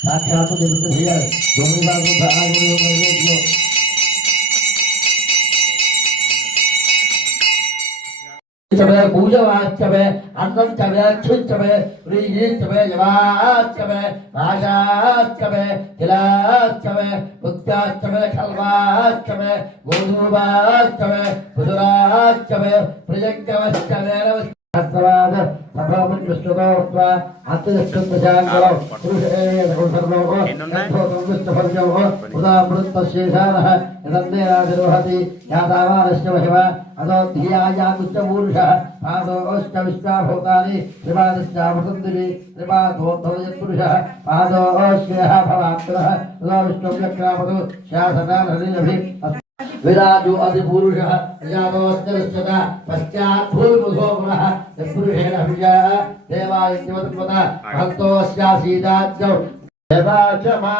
साक्षात देवता भैया दोनों बार को आज वो चबे पूजा वाचबे अन्नम चबे क्षुत चबे ऋण चबे जवाच चबे भाषा चबे तिला चबे पुत्या चबे खलवा चबे गोधूबा चबे पुदरा चबे प्रजक्तव चबे सवाद सभामन विष्णुगावत्वा आत्मदक्षंतशांगलो पुरुषे सर्वो संविष्टफलजो उदामृतशेषानः यदन्ने राजरोहति यातावानश्च महिमा अदो धियायामुच्चपूरुषः पादोश्च विश्वाभूतानि त्रिपादश्चामृतन्दिवि त्रिपादोद्धवयत्पुरुषः पादोश्चयः भवात्मनः उदा विष्णुव्यक्रामतो शासनानरिनभिः विराजो अधिपुरुषः यादोस्तरश्चता पश्चात् भूर्भुवो पुनः पुरुषेण अभिजः देवायज्ञवत्पदा भक्तोऽस्यासीदाज्ञौ देवा च मा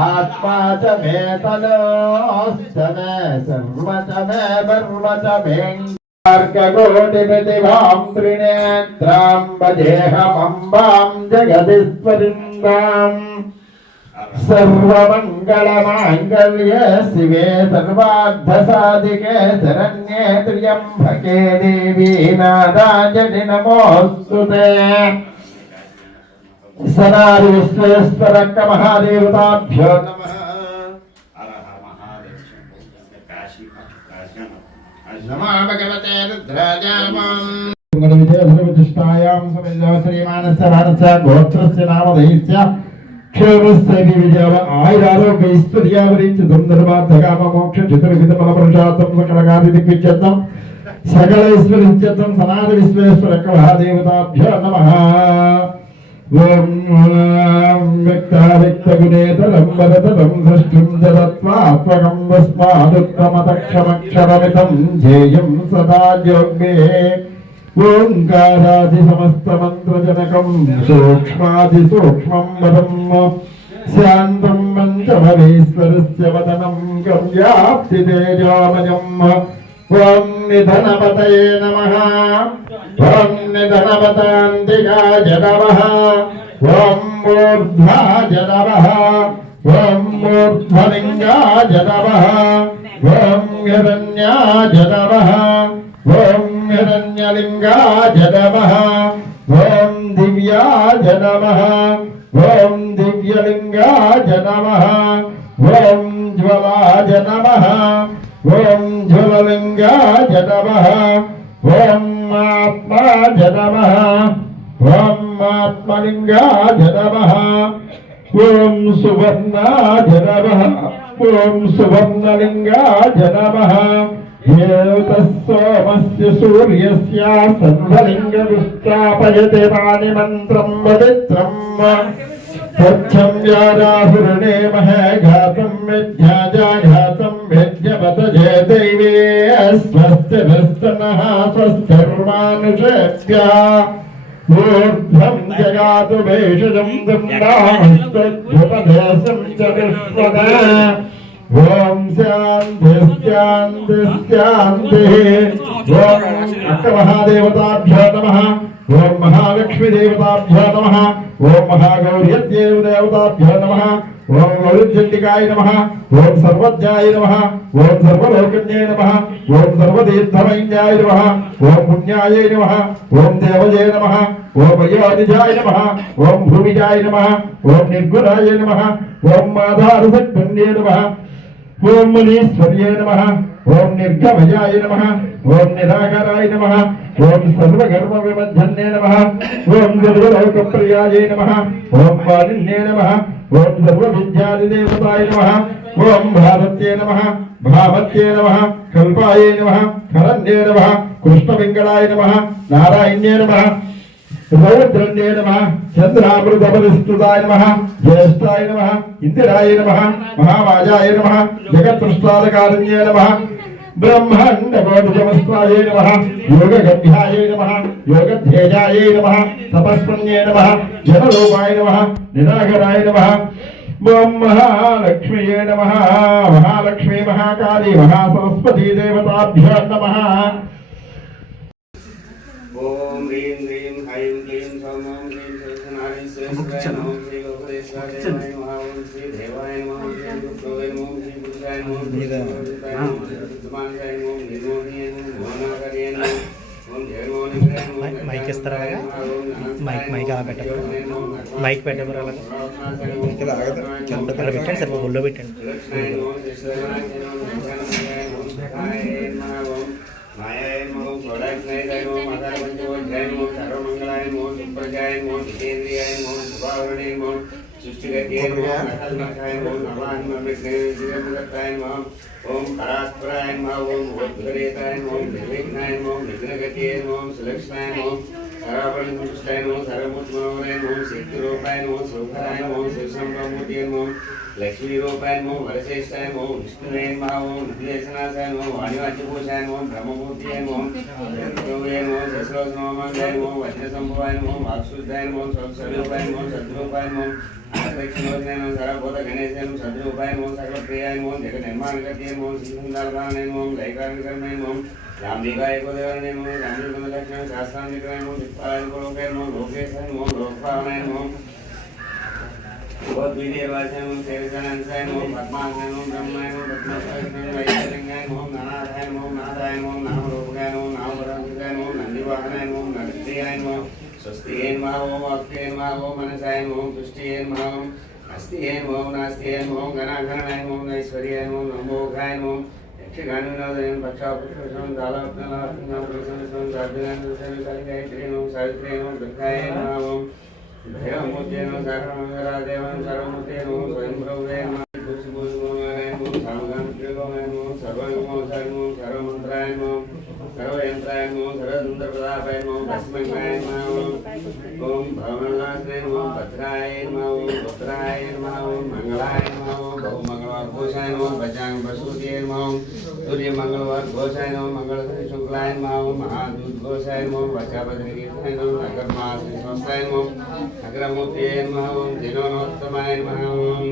आत्मा च मे तनोश्च मे सर्व च मे पर्व च मे मार्गकोटिप्रतिभां त्रिनेत्रां भजेऽहमम्बां जगदीश्वरीं सर्वमङ्गलमाङ्गल्ये शिवे सर्वार्थसाधिके शरण्ये त्र्यम्बके देवी नारायणि नमोऽस्तुते। सनादि विश्वेश्वर महादेवताभ्यो नमः। नमः भगवते रुद्राजामं मंगलविजयप्रतिष्ठायां समेतश्रीमानस्य भारतस्य गोत्रस्य नामधेयस्य क्षेमस्थैर्य विजय आयुरारोग्य ऐश्वर्यावरीच धर्मार्थकाम मोक्ष चतुर्विध फलपुरुषार्थं सकलकार्यदिग्विजयं सकल ऐश्वर्यं सनातन विश्वेश्वर महादेवताभ्यो नमः। ओम व्यक्ताव्यक्तगुणेतरं वरदं सृष्टिं जगत्वात्मकं वस्मादुत्तमतक्षमक्षरमिदं ध्येयं सदा योग्ये ओंकारादि समस्त मंत्रजनकं सूक्ष्मादिसूक्ष्मं वदं शान्तं पंचमहेश्वरस्य वदनं गम्याप्तितेजोमयम् ओं निधनपतये नमः। ओं निधनपतान्तिकाय नमः। ओं मूर्ध्वाय नमः। ओं मूर्ध्वलिङ्गाय नमः। ओं हिरण्याय नमः। ओं हिरण्यलिङ्गाय नमः। ओं दिव्याय नमः। ओं दिव्यलिङ्गाय नमः। ओं ज्वलाय नमः। ओं ज्वललिङ्गाय नमः। ओं आत्माय नमः। ओं आत्मलिङ्गाय नमः। ओं सुवर्णाय नमः। ओं सुवर्णलिङ्गाय नमः। सोमस्य सूर्यस्य सन्धलिङ्गविष्टापयते पाणि मन्त्रं पवित्रं स्वच्छं व्याराहुरणे महेघातं विद्याजाघातं विद्यपतजे दैवे स्वस्तिभिस्तनः स्वस्तिर्मानुषेभ्यः ऊर्ध्वं जगातु भेषजं दण्डामस्तद्भुतदेशं च विश्वदः। ओम शांति शांति शांति। ओम अष्टमहादेवताभ्यो नमः। ओम महालक्ष्मी देवताभ्यो नमः। ओम महागौर्यदेव देवताभ्यो नमः। ओम गौरीचंडिकाय नमः। ओम सर्वज्ञाय नमः। ओम सर्वलोकन्ये नमः। ओम सर्वतीर्थमय्याय नमः। ओम पुण्याय नमः। ओम देवये नमः। ओम अयोनिजाय नमः। ओम भूमिजाय नमः। ओम निर्गुणाय नमः। ओम माधारसत्पुण्ये नमः। ओम मुनीश्वर्ये नमः। ओम निर्गमयाय नमः। ओम निराकाराय नमः। ओम सर्वकर्म विमध्यन्ये नमः। ओम सर्वलोकप्रियाय नमः। ओम वालिन्ये नमः। ओम सर्वविद्यादिदेवताय नमः। ओम भारत्ये नमः। भावत्ये नमः। कल्पाय नमः। करण्ये नमः। कृष्णपिङ्गलाय नमः। नारायण्ये नमः। रौद्रन्ये नमः। चन्द्रामृतपरिस्तुताय नमः। ज्येष्ठाय नमः। इंदिराय नमः। महावाजाय नमः। जगत्प्रसादकारिण्ये नमः। ब्रह्माण्डकोटिसमस्ताय नमः। योगगभ्याय नमः। योगध्येयाय नमः। तपस्वन्ये नमः। जनरूपाय नमः। निराकराय नमः। ओम महालक्ष्मीये नमः। महालक्ष्मी महाकाली महासरस्वती देवताभ्यो नमः। ओम ह्रीं ह्रीं ह्रीं क्लीं सौं ओम ह्रीं सरस्वती श्रेष्ठाय नमः श्री लोकेश्वराय नमः ओम श्री देवाय नमः ओम श्री गुरुदेवाय नमः ओम श्री गुरुदेवाय नमः ओम श्री गुरुदेवाय नमः ओम श्री सुमानाय नमः ओम निर्मोहियाय नमः मोहनाकार्याय नमः ओम जयमोहनाय नमः మైక్ ఇస్తారా మైక్ అలా పెట్టండి మైక్ పెట్టబోరు అలాగే అలా పెట్టండి సార్ ఒళ్ళో పెట్టండి मायाय नमः सोडाग्नाय नमः मकरपंचमोध्याय नमः सर्वमंगलाय नमः सुप्रजाय नमः जितेन्द्रियाय नमः शुभावरणे नमः सृष्टिगत्ये नमः अकल्मषाय नमः नवान्नविघ्नविघ्नमुक्ताय नमः ओम करास्पराय नमः ओम भूतकरेताय नमः निर्विघ्नाय नमः विघ्नगत्ये नमः सुलक्षणाय नमः सरावरणपुष्टाय नमः सर्वमुत्मनोहराय नमः सिद्धिरूपाय नमः सुखराय नमः शिवसंभवमूर्तये नमः लक्ष्मीरूपाय नमः वरश्रेष्ठाय नमः विष्णुवे नमः ओम निधेशनाशाय नमः वाणिवाच्यकोशाय नमः ब्रह्ममूर्तये नमः देवये नमः शस्त्रोत्तमाय नमः वज्रसंभवाय नमः वाक्शुद्धाय नमः स्वरूपाय नमः सद्रूपाय नमः आदक्षिणोदय नमः सर्वभूतगणेशाय नमः सद्रूपाय नमः सर्वप्रियाय नमः जगन्निर्माणगत्ये नमः श्रीसुन्दरभावने नमः लयकारणकर्मे नमः रामलिंगाय गोदेवाय नमः रामलिंगलक्ष्मण शास्त्रांगिकाय नमः दिक्पालाय गोलोकाय नमः लोकेशाय नमः लोकपावनाय नमः भगवद्गीतेवाचाय नमः सेवकानंदाय नमः पद्मासनाय नमः ब्रह्माय नमः पद्मसाय नमः वैष्णवाय नमः नारायणाय नमः नादाय नमः नामरूपाय नमः नामपराय नमः नंदिवाहनाय नमः नरसिंहाय नमः स्वस्तिये नमः ओम अक्षये नमः ओम मनसाय नमः तुष्टिये नमः ओम अस्तिये नमः ओम नास्तिये नमः ओम गणागणाय नमः ऐश्वर्याय नमः नमोघाय नमः यक्षगाननादयं पक्षापुष्पं दालापनालापनां प्रसन्नं साधनां गायत्री नमः सावित्र्यै नमः दुर्गाय नमः ओम भयमुद्ये नमः सर्वमंगलादेवं सर्वमुते नमः स्वयंप्रभवे नमः तुलसीपूजनमोहाय नमः सर्वगानप्रियोगाय नमः सर्वमोहाय नमः सर्वमन्त्राय नमः सर्वयन्त्राय नमः सर्वसुन्दरप्रदापाय नमः भस्मकाय नमः ओम भवननाथाय नमः भद्राय नमः ओम रुद्राय नमः ओम मंगलाय नमः ओम बहुमंगलवाघोषाय नमः भजांग बसुदेवाय नमः सूर्यमंगलवाघोषाय नमः मंगलशुक्लाय नमः ओम महादूतघोषाय नमः वचापद्रिकीर्ताय नमः नगरमास्वाय नमः नगरमूर्तये नमः ओम दिनोत्तमाय नमः ओम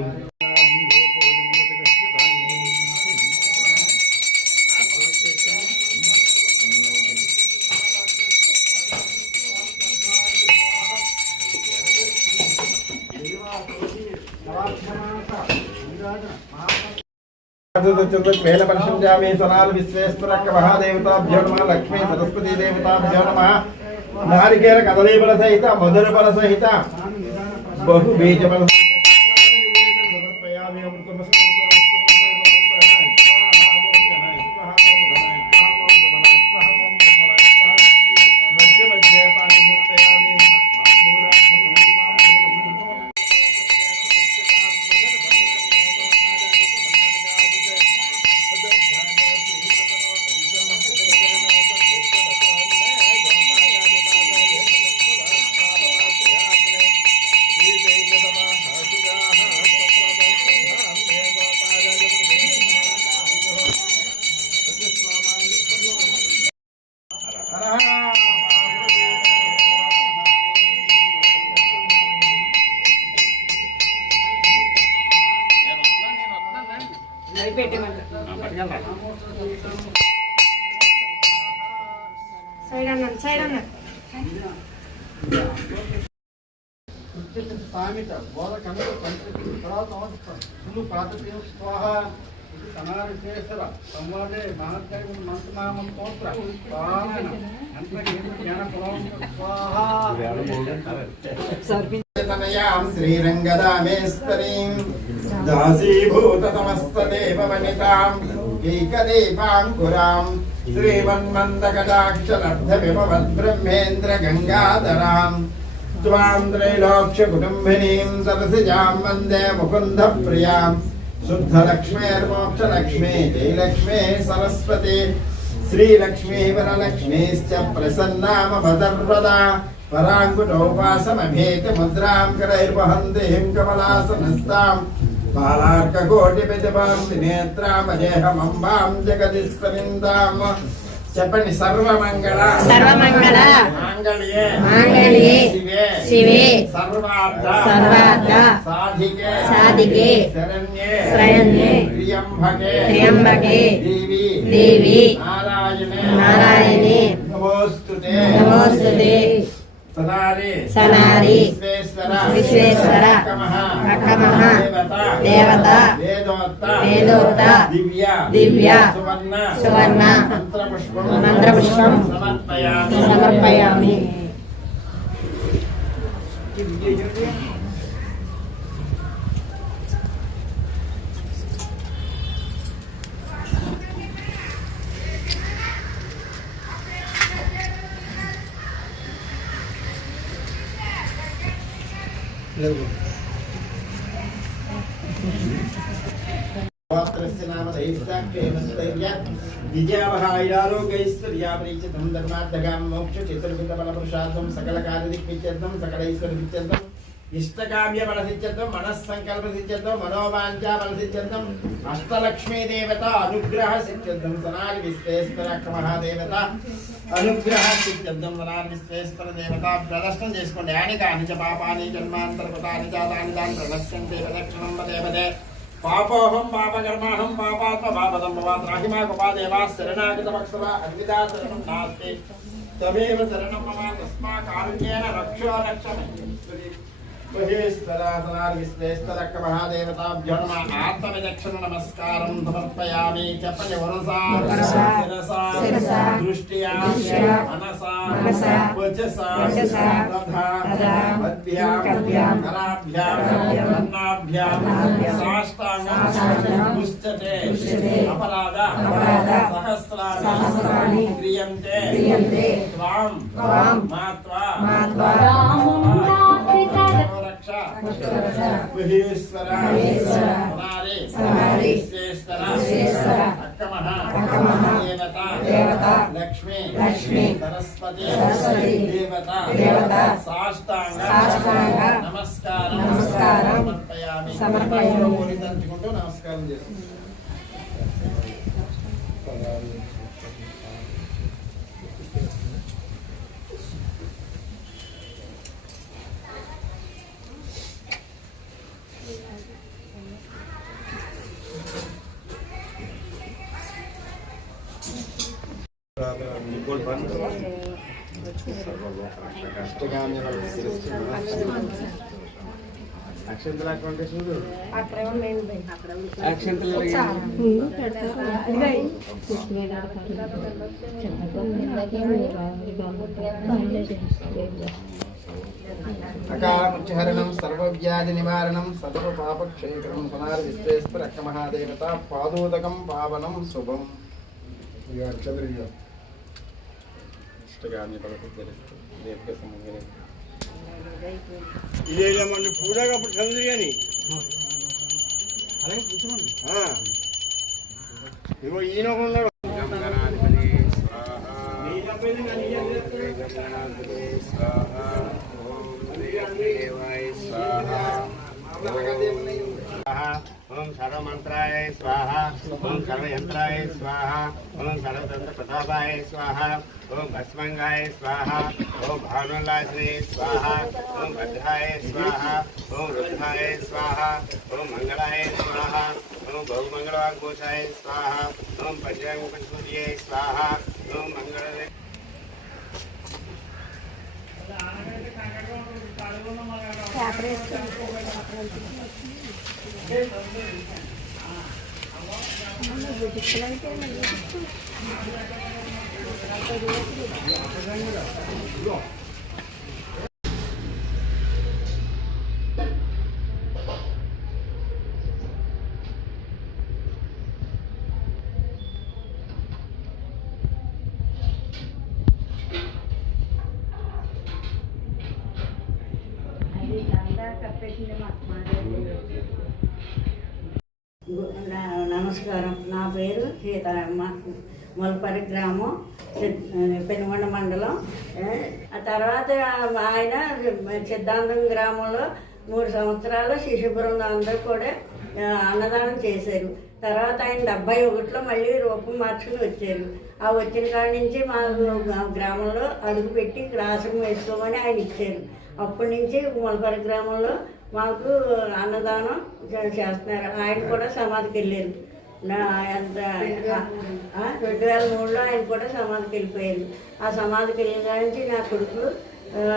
वेलपर्शंजामि सनाल विश्वेश्वरक महादेवताभ्यो नमः लक्ष्मी सरस्वती देवताभ्यो नमः नारिकेल कदलीफल सहित मधुर फल सहित बहु बीज फल समर्पयामि अमृतम సామిత బోధకములు పంచతి తర్వాత సులు ప్రాతదేవ స్వాహ ఇది సనావిశేషర సంవాదే మహాత్యై మంత్రనామం స్తోత్ర స్వామిన అంతర్గత జ్ఞాన ఫలం స్వాహ సర్వితనయాం శ్రీరంగదామేశ్వరీం దాసీభూత సమస్త దేవ వనితాం ఏకదేవాంకురాం श्रीमन्मन्दकटाक्षलब्धविभवद्ब्रह्मेन्द्र गंगाधरां त्वां त्रैलोक्यकुटुम्बिनीं सरसिजां वन्दे मुकुन्दप्रियां शुद्धलक्ष्मीर्मोक्षलक्ष्मी जयलक्ष्मी सरस्वती श्रीलक्ष्मी वरलक्ष्मीश्च प्रसन्नामभदर्वदा पराङ्कुटोपासमभेति मुद्रां करैर्वहन्तीं कमलासनस्तां बालार्ककोटिपितपां विनेत्रामजेहमम्बां जगदीश्वरिन्दां చెప్పండి సర్వమంగళ సర్వమంగళ మాంగళ్యే మాంగళ్యే శివే శివే సర్వార్థ సర్వార్థ సాధికే సాధికే శరణ్యే శరణ్యే త్ర్యంబకే త్ర్యంబకే దేవి దేవి నారాయణే నారాయణే నమోస్తుతే నమో నమోస్తుతే సనారి సనారి విశ్వేశ్వర అక్కమః దేవత వేదోక్త దివ్య సువర్ణ మంత్రపుష్పం సమర్పయామి. విజయావహాయారోగ్యైశ్వర్యాపరీచితం ధర్మార్థకాం మోక్ష చతుర్విధబలపురుషార్థం సకల కార్యదిక్విచ్యర్థం సకలైశ్వర్యవిచ్యర్థం ఇష్టకామ్య ఫలసిద్ధ్యర్థం మనస్సంకల్పసిద్ధ్యర్థం మనోవాంఛా ఫలసిద్ధ్యర్థం అష్టలక్ష్మీ దేవత అనుగ్రహ సిద్ధ్యర్థం సనాలి విశ్వేశ్వర మహాదేవత అనుగ్రహ సిద్ధ్యర్థం సనాలి విశ్వేశ్వర దేవత ప్రదర్శనం చేసుకోండి. యాని కాని చ పాపాని జన్మాంతర్గతాని జాతాని దాని ప్రదర్శంతే ప్రదక్షిణం దేవతే పాపోహం పాపకర్మాహం పాపాత్మ పాపదం భవాత్రాహిమాకుపాదేవా శరణాగతవత్సల అద్విదా శరణం నాస్తి తమేవ శరణం మమ తస్మా కారుణ్యేన రక్షో రక్షమహేశ్వరి మహేశ్వరాసనార్ విశ్వేశ్వరక్క మహాదేవతాభ్యో నమః. ఆత్మవిదక్షణ నమస్కారం సమర్పయామి. చెప్పండి. వరసా శిరసా దృష్ట్యా మనసా వచసా తథా పద్భ్యాం కరాభ్యాం కర్ణాభ్యాం సాష్టాంగం ముచ్యతే అపరాధ సహస్రాణి క్రియంతే త్వాం మాత్వా మహేశ్వర సనారి విశ్వేశ్వర అక్కమః దేవత లక్ష్మీ సరస్వతి దేవత సాష్టాంగ నమస్కారం సమర్పయామి. తంచుకుంటూ నమస్కారం చేస్తాం. అకాలముచ్చహరణం సర్వవ్యాధి నివారణం సర్వపాపక్షేకరం సనారి విశ్వేశ్వర మహాదేవత పాదోదకం పావనం శుభం. ఇదేమన్నా పూజగా అప్పుడు చదువు కానీ ఇగో ఈయన ఉన్నాడు. ఓం సర్వమంత్రాయ స్వాహ ఓం సర్వయంత్రాయ స్వాహ ఓం సర్వతంత్ర ప్రతాపాయ స్వాహ ఓం భస్మంగాయ స్వాహ ఓం భానులాశ్రీ స్వాహ ఓం భద్రాయ స్వాహ ఓం రుద్రాయ స్వాహ ఓం మంగళాయ స్వాహ ఓం బహుమంగళవాగ్భూషాయ స్వాహ ఓం పంచాంగపంచమూర్తయే స్వాహ ఓం మంగళ నమస్కారం. నా పేరు సీతారామ. మొలపరి గ్రామం, పెనుగొండ మండలం. ఆ తర్వాత ఆయన సిద్ధాంతం గ్రామంలో 3 సంవత్సరాలు శిశు బృందం అందరూ కూడా అన్నదానం చేశారు. తర్వాత ఆయన 71లో మళ్ళీ రూపం మార్చుకుని వచ్చారు. ఆ వచ్చిన కాడి నుంచి మా గ్రామంలో అడుగుపెట్టి ఇక్కడ ఆశ్రమం వేసుకోమని ఆయన ఇచ్చారు. అప్పటి నుంచి మొలపరి గ్రామంలో మాకు అన్నదానం చేస్తున్నారు. ఆయన కూడా సమాధికి వెళ్ళారు. ఎంత 2003లో ఆయన కూడా సమాధికి వెళ్ళిపోయారు. ఆ సమాధికి వెళ్ళిన కాడి నుంచి నా కొడుకులు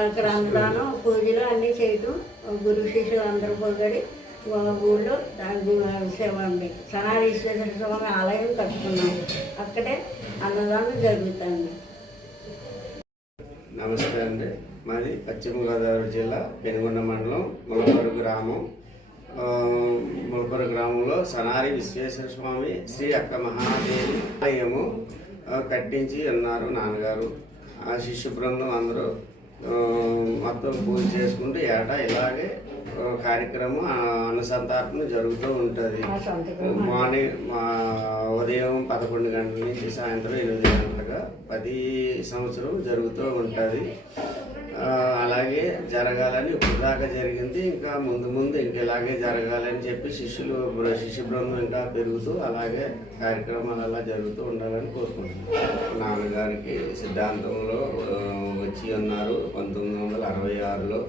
ఇక్కడ అన్నదానం పూజలు అన్నీ చేయటం గురు శిష్యులు అందరూ పోగడి ఊళ్ళో సనారీశ్వర స్వామి ఆలయం కట్టుకున్నాం. అక్కడే అన్నదానం జరుగుతుంది. నమస్తే అండి. మాది పశ్చిమ గోదావరి జిల్లా పెనుగొండ మండలం ములపరు గ్రామం. ములపరు గ్రామంలో సనారి విశ్వేశ్వర స్వామి శ్రీ అక్క మహాదేవి ఆలయము కట్టించి ఉన్నారు నాన్నగారు. ఆ శిష్య బృందం అందరూ మొత్తం పూజ చేసుకుంటూ ఏటా ఇలాగే కార్యక్రమం అనుసంధాపన జరుగుతూ ఉంటుంది. మార్నింగ్ ఉదయం 11 గంటల నుంచి సాయంత్రం 8 గంటలుగా 10 సంవత్సరం జరుగుతూ ఉంటుంది. అలాగే జరగాలని ఇప్పుడు దాకా జరిగింది. ఇంకా ముందు ముందు ఇంక ఇలాగే జరగాలని చెప్పి శిష్య బృందం ఇంకా పెరుగుతూ అలాగే కార్యక్రమాలు అలా జరుగుతూ ఉండాలని కోరుకుంటున్నాను. నాన్నగారికి సిద్ధాంతంలో వచ్చి ఉన్నారు 1966లో.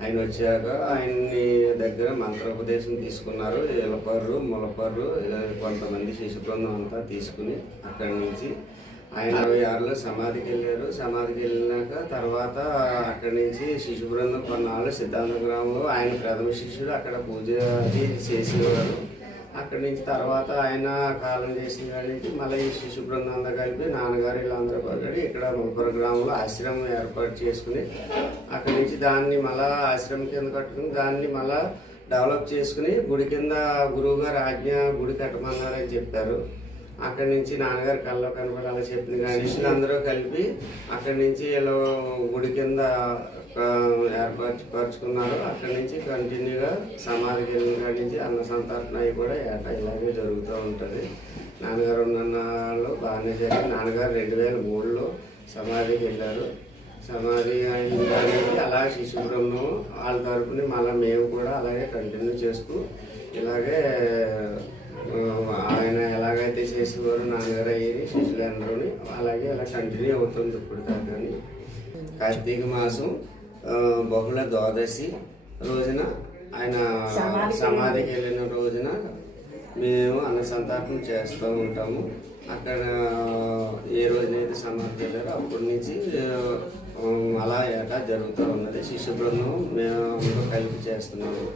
ఆయన వచ్చాక ఆయన్ని దగ్గర మంత్రోపదేశం తీసుకున్నారు. ఇలపర్రు ములపర్రు కొంతమంది శిశు బృందం అంతా తీసుకుని అక్కడి నుంచి ఆయన 66లో సమాధికి వెళ్ళారు. సమాధికి వెళ్ళినాక తర్వాత అక్కడి నుంచి శిశు బృందం కొన్నాళ్ళు సిద్ధాంత గ్రామంలో ఆయన ప్రథమ శిష్యుడు అక్కడ పూజ చేసేవారు. అక్కడి నుంచి తర్వాత ఆయన కాలం చేసిన కాడి నుంచి మళ్ళీ ఈ శిశు బృందం అంతా కలిపి నాన్నగారు వీళ్ళందరూ పక్కడి ఇక్కడ ములపర గ్రామంలో ఆశ్రమం ఏర్పాటు చేసుకుని అక్కడి నుంచి దాన్ని మళ్ళా ఆశ్రమం కింద కట్టుకుని దాన్ని మళ్ళా డెవలప్ చేసుకుని గుడి కింద గురువు గారు ఆజ్ఞ గుడి కట్టమన్నారని చెప్పారు. అక్కడి నుంచి నాన్నగారు కళ్ళలో కనపడి అలా చెప్పిన కానీ శిష్యులందరూ కలిపి అక్కడి నుంచి వీళ్ళు గుడి కింద ఏర్పరచుకున్నారు. అక్కడి నుంచి కంటిన్యూగా సమాధికి వెళ్ళిన కాడి నుంచి అన్న సంతర్పణ అవి కూడా ఏటా ఇలాగే జరుగుతూ ఉంటుంది. నాన్నగారు ఉన్ననాళ్ళు బాగానే జరిగింది. నాన్నగారు 2003లో సమాధికి వెళ్ళారు. సమాధి అయిన కాడి నుంచి అలా శిశు బృందం వాళ్ళ తరపుని మళ్ళీ మేము కూడా అలాగే కంటిన్యూ చేస్తూ ఇలాగే ఆయన ఎలాగైతే చేసేవారు నాన్నగారు అయ్యేది శిష్యులందరూ అలాగే అలా కంటిన్యూ అవుతుంది ఇప్పుడు దాకా. కార్తీక మాసం బహుళ ద్వాదశి రోజున ఆయన సమాధికి వెళ్ళిన రోజున మేము అన్నసంతర్పణ చేస్తూ ఉంటాము. అక్కడ ఏ రోజునైతే సమాధికి వెళ్ళారో అప్పటి నుంచి అలా ఏటా జరుగుతూ ఉన్నది. శిశు బృందం మేము కలిపి చేస్తున్నాము.